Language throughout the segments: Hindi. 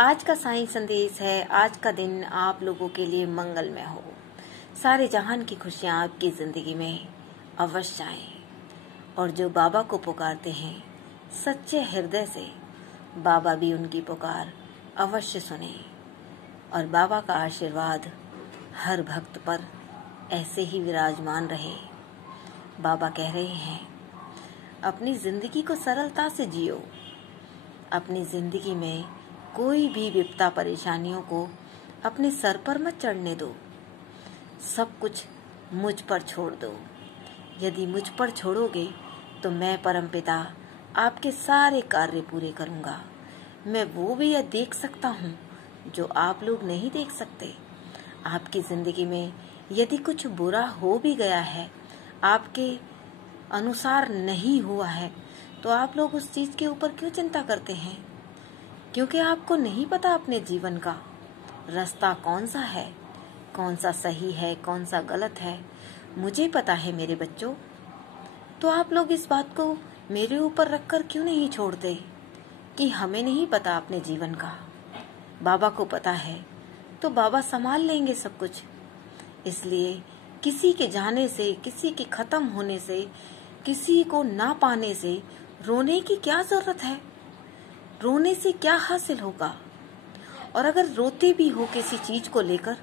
आज का साईं संदेश है, आज का दिन आप लोगों के लिए मंगलमय हो। सारे जहान की खुशियां आपकी जिंदगी में अवश्य आए। और जो बाबा को पुकारते हैं सच्चे हृदय से, बाबा भी उनकी पुकार अवश्य सुने। और बाबा का आशीर्वाद हर भक्त पर ऐसे ही विराजमान रहे। बाबा कह रहे हैं, अपनी जिंदगी को सरलता से जियो। अपनी जिंदगी में कोई भी विपदा परेशानियों को अपने सर पर मत चढ़ने दो। सब कुछ मुझ पर छोड़ दो। यदि मुझ पर छोड़ोगे तो मैं परमपिता आपके सारे कार्य पूरे करूंगा। मैं वो भी यह देख सकता हूँ जो आप लोग नहीं देख सकते। आपकी जिंदगी में यदि कुछ बुरा हो भी गया है, आपके अनुसार नहीं हुआ है, तो आप लोग उस चीज के ऊपर क्यों चिंता करते हैं? क्योंकि आपको नहीं पता अपने जीवन का रास्ता कौन सा है, कौन सा सही है, कौन सा गलत है। मुझे पता है मेरे बच्चों। तो आप लोग इस बात को मेरे ऊपर रखकर क्यों नहीं छोड़ते कि हमें नहीं पता अपने जीवन का, बाबा को पता है, तो बाबा संभाल लेंगे सब कुछ। इसलिए किसी के जाने से, किसी के खत्म होने से, किसी को ना पाने से रोने की क्या जरूरत है? रोने से क्या हासिल होगा? और अगर रोते भी हो किसी चीज को लेकर,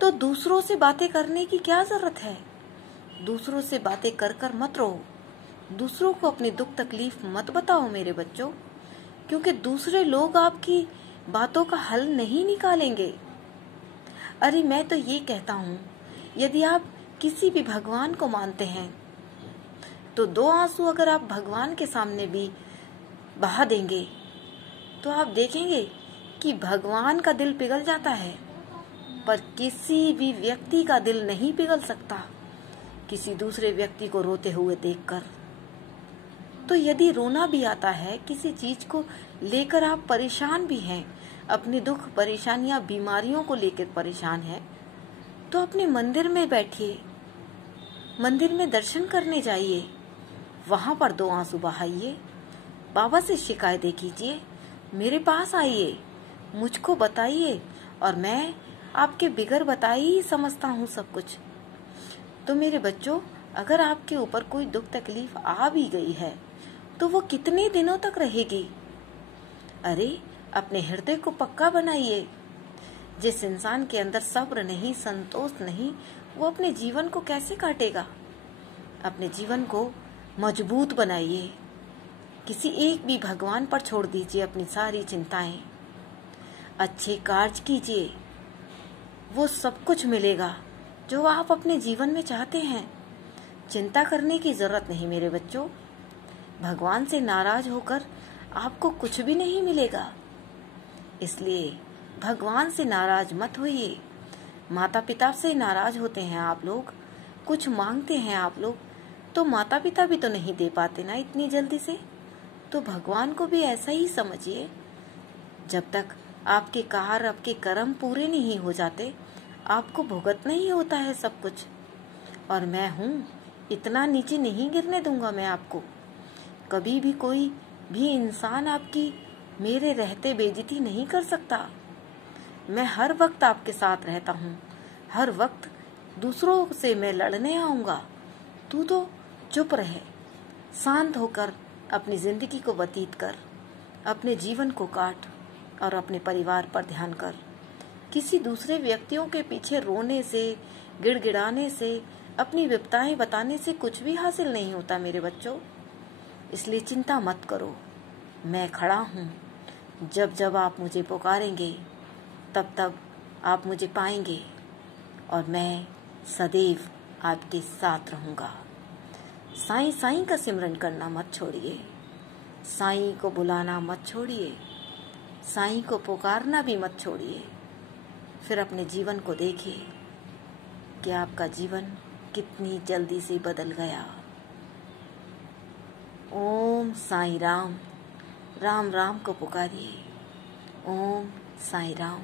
तो दूसरों से बातें करने की क्या जरूरत है? दूसरों से बातें कर कर मत रो। दूसरों को अपनी दुख तकलीफ मत बताओ मेरे बच्चों, क्योंकि दूसरे लोग आपकी बातों का हल नहीं निकालेंगे। अरे मैं तो ये कहता हूँ, यदि आप किसी भी भगवान को मानते हैं तो 2 आंसू अगर आप भगवान के सामने भी बहा देंगे तो आप देखेंगे कि भगवान का दिल पिघल जाता है, पर किसी भी व्यक्ति का दिल नहीं पिघल सकता किसी दूसरे व्यक्ति को रोते हुए देखकर। तो यदि रोना भी आता है, किसी चीज को लेकर आप परेशान भी हैं, अपने दुख परेशानियां बीमारियों को लेकर परेशान हैं, तो अपने मंदिर में बैठिए, मंदिर में दर्शन करने जाइए, वहां पर 2 आंसू बहाइए, बाबा से शिकायतें कीजिए, मेरे पास आइए, मुझको बताइए, और मैं आपके बिगर बताए ही समझता हूँ सब कुछ। तो मेरे बच्चों, अगर आपके ऊपर कोई दुख तकलीफ आ भी गई है तो वो कितने दिनों तक रहेगी? अरे अपने हृदय को पक्का बनाइए। जिस इंसान के अंदर सब्र नहीं, संतोष नहीं, वो अपने जीवन को कैसे काटेगा? अपने जीवन को मजबूत बनाइए। किसी एक भी भगवान पर छोड़ दीजिए अपनी सारी चिंताएं। अच्छे कार्य कीजिए, वो सब कुछ मिलेगा जो आप अपने जीवन में चाहते हैं। चिंता करने की जरूरत नहीं मेरे बच्चों। भगवान से नाराज होकर आपको कुछ भी नहीं मिलेगा। इसलिए भगवान से नाराज मत होइए। माता पिता से नाराज होते हैं आप लोग, कुछ मांगते हैं आप लोग, तो माता पिता भी तो नहीं दे पाते ना इतनी जल्दी से। तो भगवान को भी ऐसा ही समझिए। जब तक आपके कार्य, आपके कर्म पूरे नहीं हो जाते, आपको भुगतना ही होता है सब कुछ। और मैं हूँ, इतना नीचे नहीं गिरने दूंगा मैं आपको। कभी भी कोई भी इंसान आपकी मेरे रहते बेइज्जती नहीं कर सकता। मैं हर वक्त आपके साथ रहता हूँ, हर वक्त दूसरों से मैं लड़ने आऊंगा। तू तो चुप रहे, शांत होकर अपनी जिंदगी को व्यतीत कर, अपने जीवन को काट और अपने परिवार पर ध्यान कर। किसी दूसरे व्यक्तियों के पीछे रोने से, गिड़गिड़ाने से, अपनी विपदाएं बताने से कुछ भी हासिल नहीं होता मेरे बच्चों। इसलिए चिंता मत करो, मैं खड़ा हूँ। जब जब आप मुझे पुकारेंगे तब तब आप मुझे पाएंगे, और मैं सदैव आपके साथ रहूँगा। साईं साईं का सिमरन करना मत छोड़िए, साईं को बुलाना मत छोड़िए, साईं को पुकारना भी मत छोड़िए। फिर अपने जीवन को देखिए कि आपका जीवन कितनी जल्दी से बदल गया। ओम साईं राम, राम राम को पुकारिए। ओम साईं राम।